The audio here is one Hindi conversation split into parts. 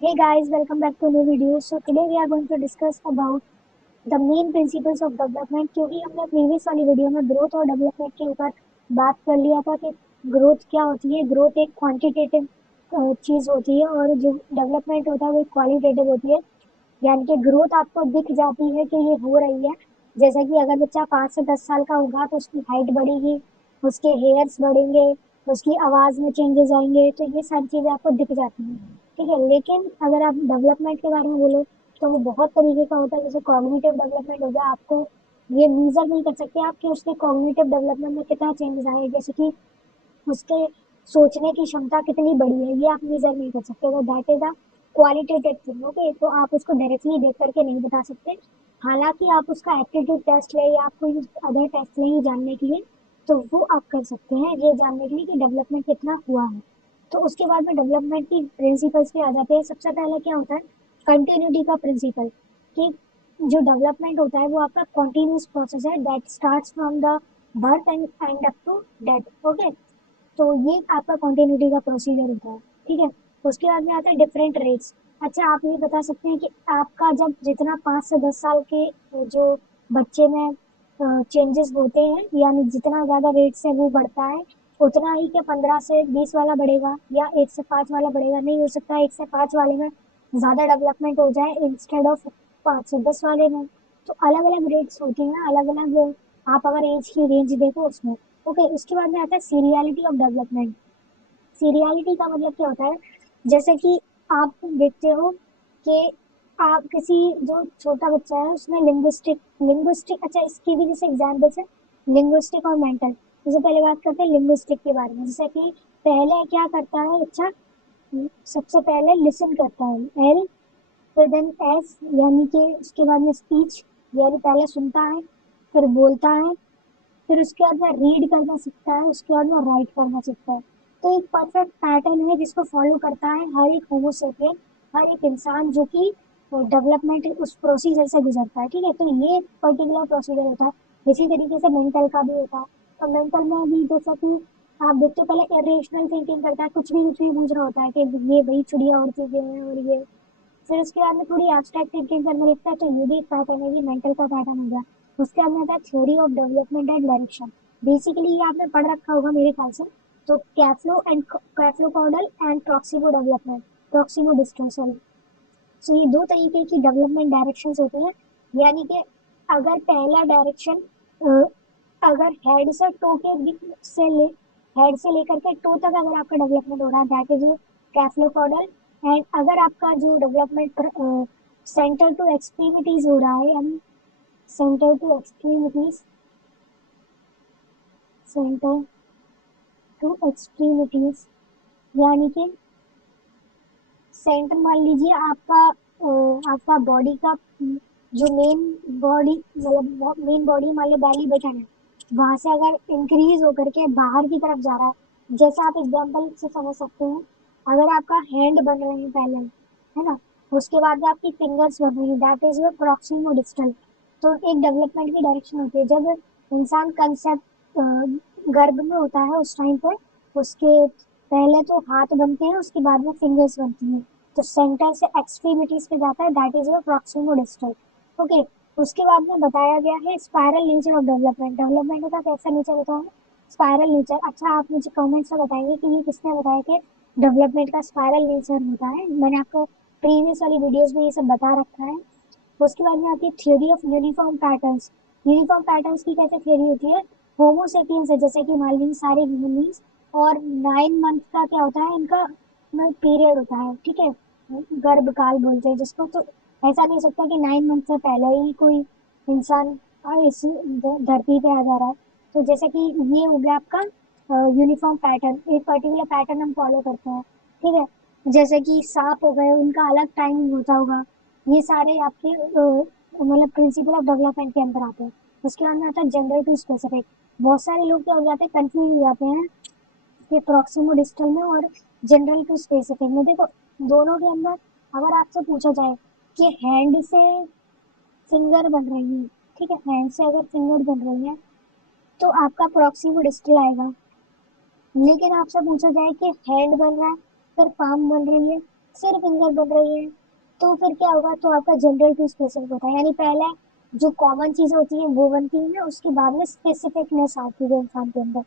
Hey guys, welcome back to a new video. So today we are going to discuss about the main principles of development क्योंकि हमने प्रीवियस वाली वीडियो में ग्रोथ और डेवलपमेंट के ऊपर बात कर लिया था कि ग्रोथ क्या होती है। ग्रोथ एक क्वांटिटेटिव चीज होती है और जो डेवलपमेंट होता है वो क्वालिटेटिव होती है। यानी कि ग्रोथ आपको दिख जाती है कि ये हो रही है। जैसे कि अगर बच्चा 5 से 10 साल का होगा तो उसकी हाइट बढ़ेगी, उसके हेयर्स बढ़ेंगे, उसकी आवाज में चेंजेस आएंगे, तो ये सारी चीजें आपको दिख जाती हैं। ठीक है, लेकिन अगर आप डेवलपमेंट के बारे में बोलो तो वो बहुत तरीके का होता है। जैसे कॉग्निटिव डेवलपमेंट हो गया, आपको ये मेजर नहीं कर सकते आप कि उसके कॉग्निटिव डेवलपमेंट में कितना चेंजेस आए। जैसे कि उसके सोचने की क्षमता कितनी बड़ी है, ये आप मेजर नहीं कर सकते। तो that is a qualitative thing. Okay, तो आप उसको डायरेक्टली देख करके नहीं बता सकते। हालांकि आप उसका एप्टीट्यूड टेस्ट ले या आप कोई अदर टेस्ट ले ही जानने के लिए, तो वो आप कर सकते हैं ये जानने के लिए कि डेवलपमेंट कितना हुआ है। तो उसके बाद में डेवलपमेंट की प्रिंसिपल्स पे आ जाते हैं। सबसे पहले क्या होता है, कंटिन्यूटी का प्रिंसिपल। कि जो डेवलपमेंट होता है वो आपका कॉन्टिन्यूस प्रोसेस है that starts from the birth and end up to death. Okay, तो ये आपका कॉन्टिन्यूटी का प्रोसीजर होता है। ठीक है, उसके बाद में आता है डिफरेंट रेट्स। अच्छा, आप ये बता सकते हैं कि आपका जब जितना 5 से 10 साल के जो बच्चे में चेंजेस होते हैं, यानी जितना ज्यादा रेट से वो बढ़ता है, उतना ही क्या 15 से 20 वाला बढ़ेगा या 1 से 5 वाला बढ़ेगा? नहीं हो सकता 1 से 5 वाले में ज्यादा डेवलपमेंट हो जाए इंस्टेड ऑफ 5 से 10 वाले में। तो अलग अलग रेट्स होती हैं, अलग अलग। आप अगर एज की रेंज देखो उसमें। ओके, उसके बाद में आता है सीरियलिटी ऑफ डेवलपमेंट। सीरियलिटी का मतलब क्या होता है, जैसे कि आप देखते हो कि आप किसी जो छोटा बच्चा है उसमें लिंग्विस्टिक लिंग्विस्टिक अच्छा, इसकी भी जैसे एग्जाम्पल्स है लिंग्विस्टिक और मेंटल। जैसे पहले बात करते हैं लिंग्विस्टिक के बारे में। जैसे कि पहले क्या करता है बच्चा, सबसे पहले लिसन करता है, एल, फिर देन एस, यानी कि उसके बाद में स्पीच, यानी पहले सुनता है, फिर बोलता है, फिर उसके बाद में रीड करना सीखता है, उसके बाद में राइट करना सीखता है। तो एक परफेक्ट पैटर्न है जिसको फॉलो करता है हर एक होमोसेपियन, हर एक इंसान जो कि डेवलपमेंट उस प्रोसीजर से गुजरता है। ठीक है, तो ये पर्टिकुलर प्रोसीजर होता है। इसी तरीके से मेंटल का भी होता है। तो मेंटल में भी जैसा कि आप देखते हो, पहले इरेशनल थिंकिंग करता है, कुछ भी पूछ रहा होता है कि ये भाई चिड़िया उड़ती क्यों है और ये। फिर उसके बाद में थोड़ी एब्स्ट्रैक्ट थिंकिंग करने लगता है, तो ये भी एक पैटर्न है, ये मेंटल का पैटर्न हो गया। उसके बाद में आता है theory of development and direction. Basically ये आपने पढ़ रखा होगा मेरे ख्याल से। तो cephalocaudal and proximo development, proximodistal, sorry. So ये दो तरीके की डेवलपमेंट डायरेक्शंस होती हैं। यानी कि अगर पहला डायरेक्शन, अगर हेड से टो के से ले हेड से लेकर के टो तक अगर आपका डेवलपमेंट हो रहा है, दैट इज कैफ्लोकॉर्डल। एंड अगर आपका जो डेवलपमेंट सेंटर टू एक्सट्रीमिटीज हो रहा है, यानी center to extremities, center to extremities, यानी कि सेंटर मान लीजिए आपका बॉडी का जो मेन बॉडी, मतलब मेन बॉडी मान लो बैली बटन है, वहां से अगर इंक्रीज होकर के बाहर की तरफ जा रहा है, जैसा आप एग्जांपल से समझ सकते हैं। अगर आपका हैंड बन रहे हैं पहले, है ना, उसके बाद में आपकी फिंगर्स बन रही है, that is your proximo distal. तो एक डेवलपमेंट की डायरेक्शन होती है जब इंसान कंसेप्ट गर्भ में होता है, उस टाइम पर उसके पहले तो हाथ बनते हैं, उसके बाद में फिंगर्स बनती हैं। तो सेंटर से एक्सट्रीमिटीज पे जाता है, that is your proximo distal. Okay, उसके बाद में बताया गया है spiral nature of development. Development का कैसा नेचर होता है? Spiral nature. अच्छा, आप मुझे कमेंट्स में बताएंगे कि ये किसने बताया कि डेवलपमेंट का स्पाइरल नेचर होता है? मैंने आपको प्रीवियस वाली वीडियोस में ये सब बता रखा है। उसके बाद में आती है theory of uniform patterns. Uniform patterns की कैसे थ्योरी होती है? होमोसेपियंस है, जैसे कि मान लीजिए सारे ह्यूमंस, और 9 मंथ का क्या होता है इनका पीरियड होता है। ठीक है, गर्भकाल बोलते हैं जिसको। तो ऐसा नहीं हो सकता कि 9 मंथ से पहले ही कोई इंसान इस धरती पे आ जा रहा है। तो जैसे कि ये हो गया आपका यूनिफॉर्म पैटर्न, एक पर्टिकुलर पैटर्न हम फॉलो करते हैं। ठीक है, जैसे कि सांप हो गए, उनका अलग टाइमिंग होता होगा। ये सारे आपके मतलब प्रिंसिपल ऑफ डेवलपमेंट के अंदर आते हैं। उसके बाद में आता है जनरल टू स्पेसिफिक। बहुत सारे लोग क्या हो जाते हैं, कंफ्यूज हो जाते हैं कि प्रॉक्सिमो डिस्टल में और जनरल टू स्पेसिफिक में। देखो, दोनों के अंदर अगर आपसे पूछा जाए कि हैंड से फिंगर बन रही है, ठीक है, हैंड से अगर फिंगर बन रही है तो आपका प्रॉक्सिमो डिस्टल आएगा। लेकिन आपसे पूछा जाए कि हैंड बन रहा है, फिर पाम बन रही है, सिर्फ फिंगर बन रही है, तो फिर क्या होगा, तो आपका जनरल टू स्पेसिफिक होता है, यानी पहले जो कॉमन चीजें होती हैं वो बनती है, उसके बाद में स्पेसिफिकनेस आती है इंसान के अंदर।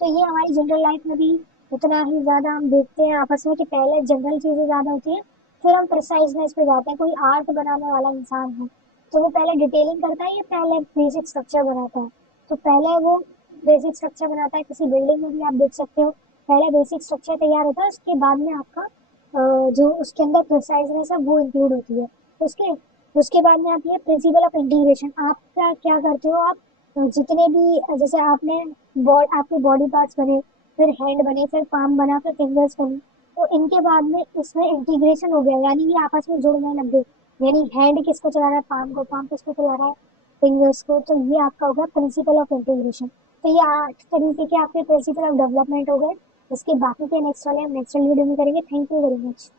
तो ये हमारी जनरल लाइफ में भी उतना ही ज्यादा हम देखते हैं आपस में कि पहले जनरल चीजें ज्यादा होती है, फिर हम प्रिसाइजनेस पे जाते हैं। कोई आर्ट बनाने वाला इंसान है तो वो पहले डिटेलिंग करता है या पहले बेसिक स्ट्रक्चर बनाता है? तो पहले वो बेसिक स्ट्रक्चर बनाता है। किसी बिल्डिंग में भी आप देख सकते हो, पहले बेसिक स्ट्रक्चर तैयार होता है, उसके बाद में आपका जो उसके अंदर प्रिसाइजनेस है वो इंक्लूड होती है। उसके उसके बाद में आती है प्रिंसिपल ऑफ इंटीग्रेशन। आप क्या क्या करते हो, आप जितने भी जैसे आपने आपके बॉडी पार्ट्स बने, फिर हैंड बने, फिर पाम बना, फिर फिंगर्स बनी, तो इनके बाद में इसमें इंटीग्रेशन हो गया, यानी ये आपस में जुड़ने लग गए। यानी हैंड किसको चला रहा है, पाम को, पाम किसको चला रहा है, फिंगर्स को। तो ये आपका हो गया प्रिंसिपल ऑफ इंटीग्रेशन। तो ये 8 तरीके के आपके प्रिंसिपल ऑफ डेवलपमेंट हो गए। इसके बाकी के नेक्स्ट वाले हम नेक्स्ट वीडियो में करेंगे। Thank you very much.